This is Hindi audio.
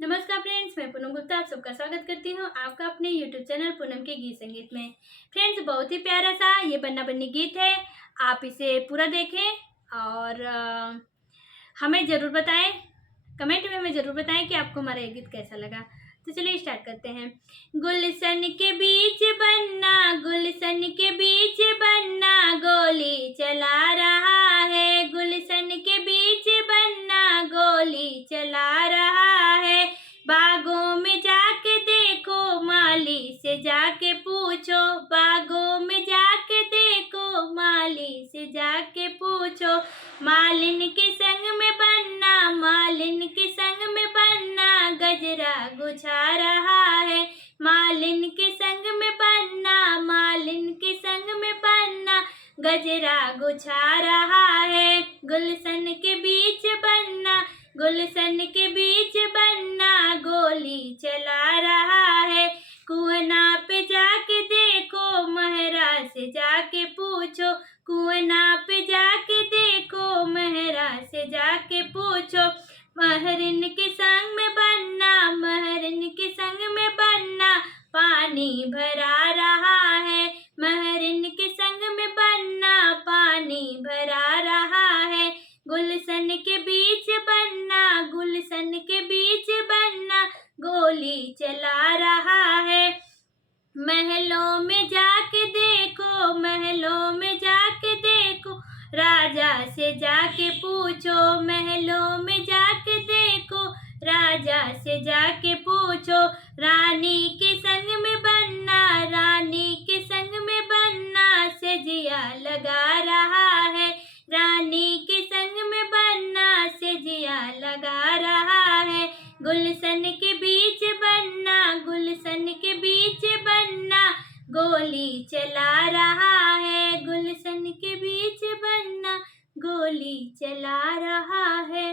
नमस्कार फ्रेंड्स, मैं पूनम गुप्ता आप सबका स्वागत करती हूँ आपका अपने यूट्यूब चैनल पूनम के गीत संगीत में। फ्रेंड्स, बहुत ही प्यारा सा ये बन्ना बन्नी गीत है। आप इसे पूरा देखें और हमें ज़रूर बताएं, कमेंट में हमें ज़रूर बताएं कि आपको हमारा ये गीत कैसा लगा। तो चलिए स्टार्ट करते हैं। गुलशन के बीच बन्ना, गुलशन के बीच बन्ना गोली चला रहा है। गुलशन के बीच बन्ना गोली चला रहा है। बागों में जाके देखो, माली से जाके पूछो। बागों में जाके देखो, माली से जाके पूछो। मालिन के संग में बन्ना, मालिन के संग में बन्ना गजरा गुछा रहा है। मालिन के संग में बन्ना, मालिन के संग में बन्ना गजरा गुछा रहा है। गुलशन के बीच बन्ना, गुलशन के बीच बन्ना गोली चला रहा है। कुआं पे जाके देखो, महरा से जाके पूछो। कुआं पे जाके देखो, महरा से जाके पूछो। महरिन के संग में बन्ना, महरिन के संग में बन्ना पानी भरा रहा है। महरिन के संग में बन्ना पानी भरा रहा है। गुलशन के बीच बन्ना, गुलशन के बीच बन्ना गोली चला रहा है। महलों में जाके देखो, महलों में जाके देखो, राजा से जाके पूछो। महलों में जाके देखो, राजा से जाके पूछो। रानी के संग में बन्ना, रानी के संग में बन्ना से जिया लगा रहा है। रानी के संग में बन्ना से जिया लगा रहा है। गुलशन के बीच बन्ना, गुलशन के बीच बन्ना गोली चला रहा है। गुलशन के बीच बन्ना गोली चला रहा है।